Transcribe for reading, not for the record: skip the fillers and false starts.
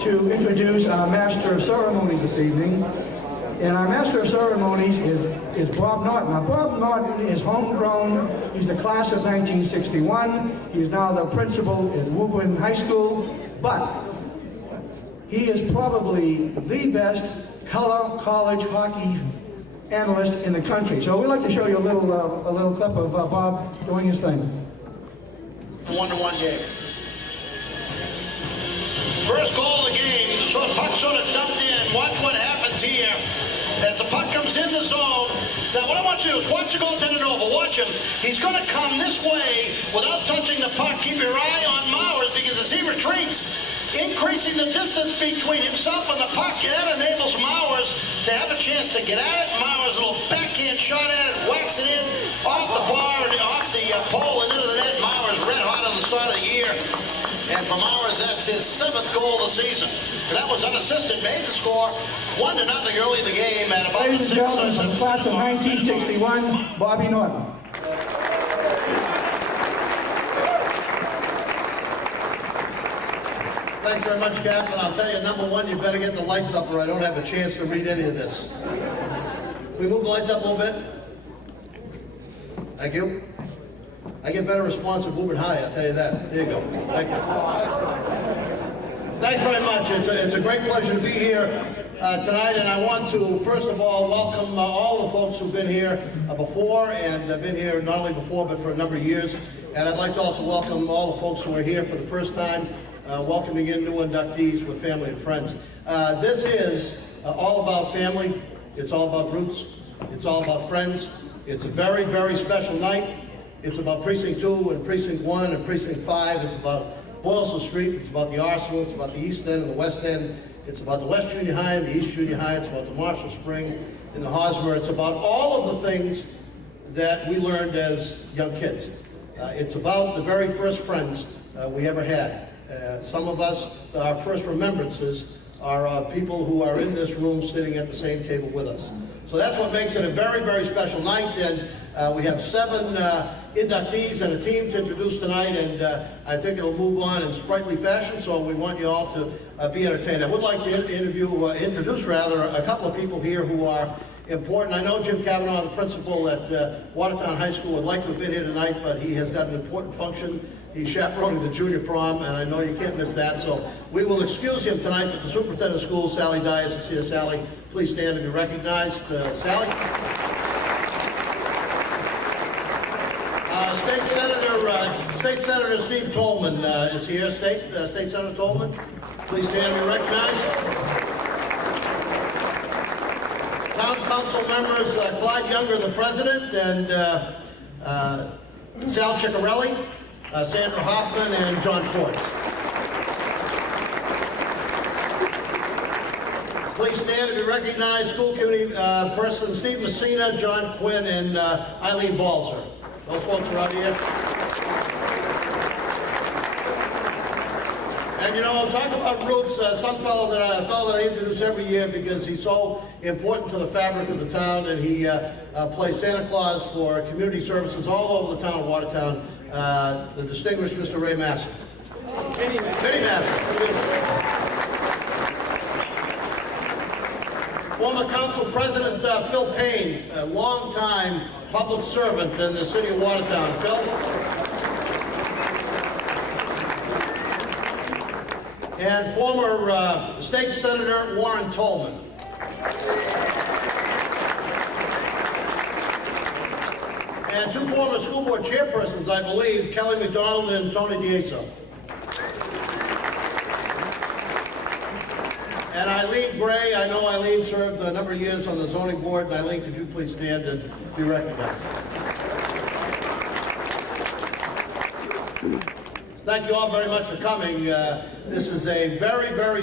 to introduce our Master of Ceremonies this evening. And our Master of Ceremonies is Bob Norton. Now, Bob Norton is homegrown. He's the class of 1961. He's now the principal at Woburn High School. But he is probably the best color college hockey analyst in the country. So we'd like to show you a little clip of Bob doing his thing. 1-1 game. First goal of the game, so the puck sort of dumped in. Watch what happens here as the puck comes in the zone. Now what I want you to do is watch the goaltender over. Watch him. He's going to come this way without touching the puck. Keep your eye on Mowers because as he retreats, increasing the distance between himself and the puck. And that enables Mowers to have a chance to get at it. Mowers a little backhand shot at it, whacks it in off the bar and off the pole and into the net. Mowers red hot on the start of the year. And for Mowers, that's his 7th goal of the season. And that was unassisted, made the score 1-0 early in the game at about Ladies the and gentlemen, from the class of 1961, Bobby Norton. Thanks very much, Captain. I'll tell you, number one, you better get the lights up or I don't have a chance to read any of this. Can we move the lights up a little bit? Thank you. I get better response at Woburn High, I'll tell you that. There you go. Thank you. Thanks very much. It's a great pleasure to be here tonight, and I want to, first of all, welcome all the folks who've been here before, and been here not only before, but for a number of years. And I'd like to also welcome all the folks who are here for the first time, welcoming in new inductees with family and friends. This is all about family. It's all about roots. It's all about friends. It's a very, very special night. It's about Precinct 2 and Precinct 1 and Precinct 5. It's about Boylston Street. It's about the Arsenal. It's about the East End and the West End. It's about the West Junior High and the East Junior High. It's about the Marshall Spring and the Hosmer. It's about all of the things that we learned as young kids. It's about the very first friends we ever had. Some of us, our first remembrances are people who are in this room sitting at the same table with us. So that's what makes it a very, very special night. And we have 7 inductees and a team to introduce tonight, and I think it'll move on in sprightly fashion, so we want you all to be entertained. I would like to introduce a couple of people here who are important. I know Jim Cavanaugh, the principal at Watertown High School, would like to have been here tonight, but he has got an important function. He's chaperoning the junior prom, and I know you can't miss that, so we will excuse him tonight, but the superintendent of schools, Sally Dias, is here. Sally, please stand and be recognized. Sally? State Senator Steve Tolman is here. State Senator Tolman, please stand and be recognized. Town Council members Clyde Younger, the President, and Sal Ciccarelli, Sandra Hoffman, and John Forts. Please stand and be recognized. School committee person Steve Messina, John Quinn, and Eileen Balzer. Those folks are out here. And you know, talk about roots, some fellow that I introduce every year because he's so important to the fabric of the town, and he plays Santa Claus for community services all over the town of Watertown, the distinguished Mr. Ray Massey. Vinny Massey. Former Council President Phil Payne, a long-time public servant in the city of Watertown. Phil? And former State Senator Warren Tolman. And 2 former school board chairpersons, I believe, Kelly McDonald and Tony D'Aso. And Eileen Gray, I know Eileen served a number of years on the zoning board. And Eileen, could you please stand and be recognized? Thank you all very much for coming. This is a very, very